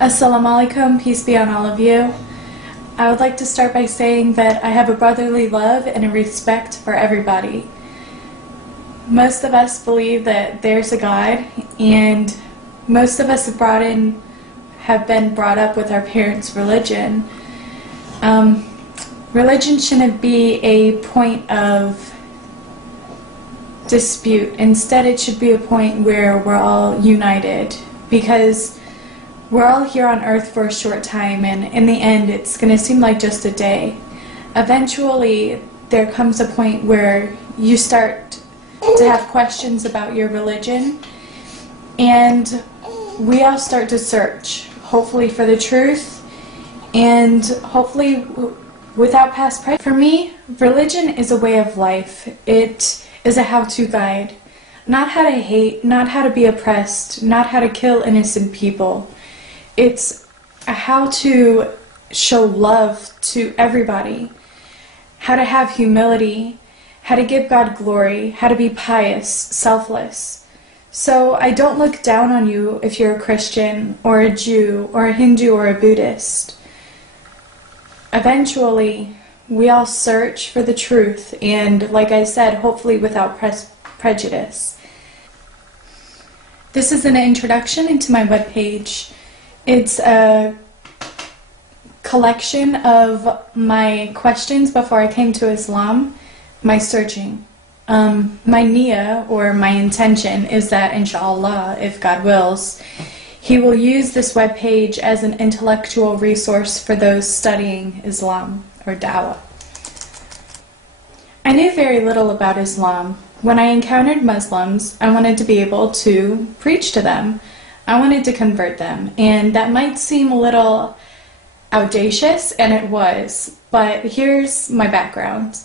Assalamu alaikum, peace be on all of you. I would like to start by saying that I have a brotherly love and a respect for everybody. Most of us believe that there's a God, and most of us have been brought up with our parents' religion. Religion shouldn't be a point of dispute. Instead, it should be a point where we're all united, because we're all here on earth for a short time, and in the end it's going to seem like just a day. Eventually there comes a point where you start to have questions about your religion, and we all start to search, hopefully for the truth, and hopefully without past prejudice. For me, religion is a way of life. It is a how-to guide. Not how to hate, not how to be oppressed, not how to kill innocent people. It's a how to show love to everybody, how to have humility, how to give God glory, how to be pious, selfless. So I don't look down on you if you're a Christian or a Jew or a Hindu or a Buddhist. Eventually, we all search for the truth, and like I said, hopefully without prejudice. This is an introduction into my webpage. It's a collection of my questions before I came to Islam, my searching. My niyyah, or my intention, is that inshallah, if God wills, He will use this webpage as an intellectual resource for those studying Islam or Dawah. I knew very little about Islam. When I encountered Muslims, I wanted to be able to preach to them. I wanted to convert them, and that might seem a little audacious, and it was, but here's my background.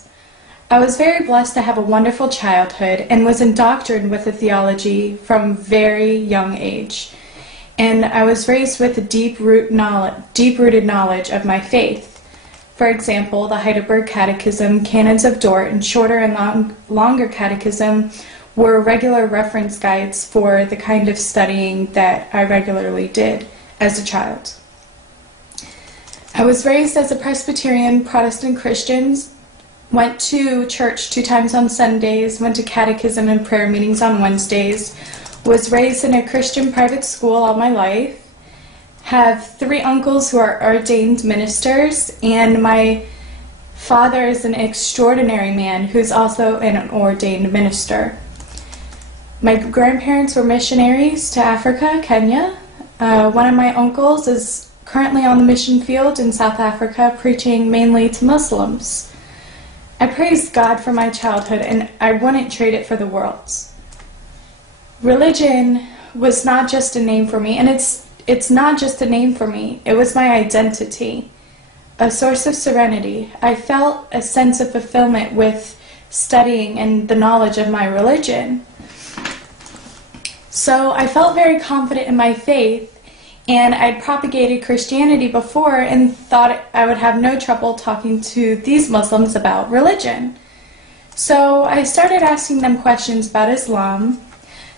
I was very blessed to have a wonderful childhood and was indoctrinated with the theology from a very young age. And I was raised with a deep-rooted knowledge of my faith. For example, the Heidelberg Catechism, Canons of Dort, and shorter and longer catechism were regular reference guides for the kind of studying that I regularly did as a child. I was raised as a Presbyterian Protestant Christian, went to church 2 times on Sundays, went to catechism and prayer meetings on Wednesdays, was raised in a Christian private school all my life, have 3 uncles who are ordained ministers, and my father is an extraordinary man who's also an ordained minister. My grandparents were missionaries to Africa, Kenya. One of my uncles is currently on the mission field in South Africa, preaching mainly to Muslims. I praise God for my childhood, and I wouldn't trade it for the world. Religion was not just a name for me, and it's not just a name for me. It was my identity, a source of serenity. I felt a sense of fulfillment with studying and the knowledge of my religion. So I felt very confident in my faith, and I'd propagated Christianity before and thought I would have no trouble talking to these Muslims about religion. So I started asking them questions about Islam,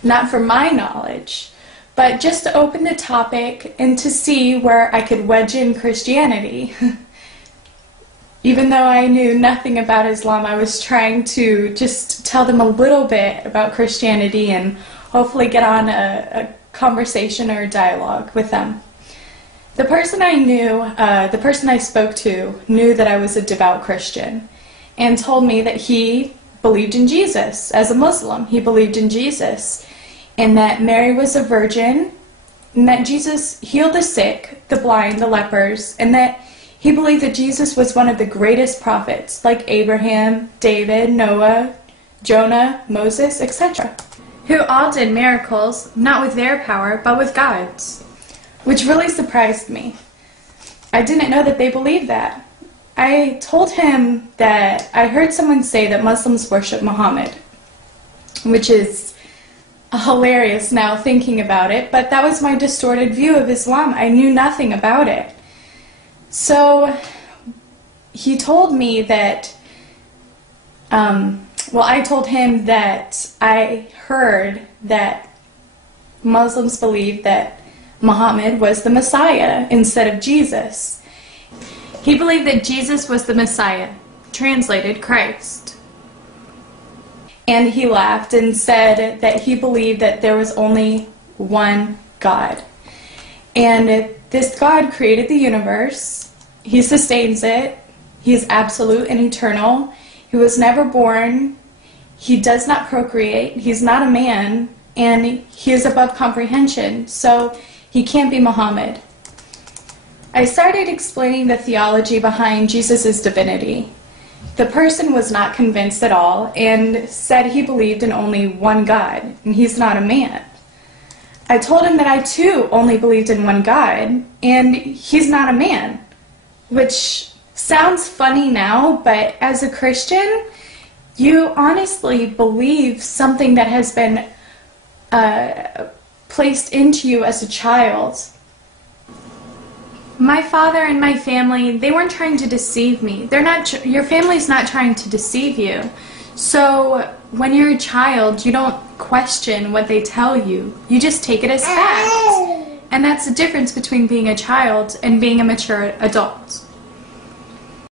not for my knowledge, but just to open the topic and to see where I could wedge in Christianity. Even though I knew nothing about Islam, I was trying to just tell them a little bit about Christianity and hopefully get on a conversation or a dialogue with them. The person I spoke to knew that I was a devout Christian and told me that he believed in Jesus. As a Muslim, he believed in Jesus, and that Mary was a virgin, and that Jesus healed the sick, the blind, the lepers, and that he believed that Jesus was one of the greatest prophets, like Abraham, David, Noah, Jonah, Moses, etc., who all did miracles, not with their power, but with God's, which really surprised me. I didn't know that they believed that. I told him that I heard someone say that Muslims worship Muhammad, which is hilarious now thinking about it, but that was my distorted view of Islam. I knew nothing about it. So he told me that, I told him that I heard that Muslims believe that Muhammad was the Messiah instead of Jesus. He believed that Jesus was the Messiah, translated Christ. And he laughed and said that he believed that there was only one God. And this God created the universe. He sustains it. He is absolute and eternal. He was never born. He does not procreate. He's not a man. And he is above comprehension. So he can't be Muhammad. I started explaining the theology behind Jesus' divinity. The person was not convinced at all and said he believed in only one God, and he's not a man. I told him that I too only believed in one God, and he's not a man, which sounds funny now, but as a Christian, you honestly believe something that has been placed into you as a child. My father and my family, they weren't trying to deceive me. Your family's not trying to deceive you. So when you're a child, you don't question what they tell you. You just take it as fact. And that's the difference between being a child and being a mature adult.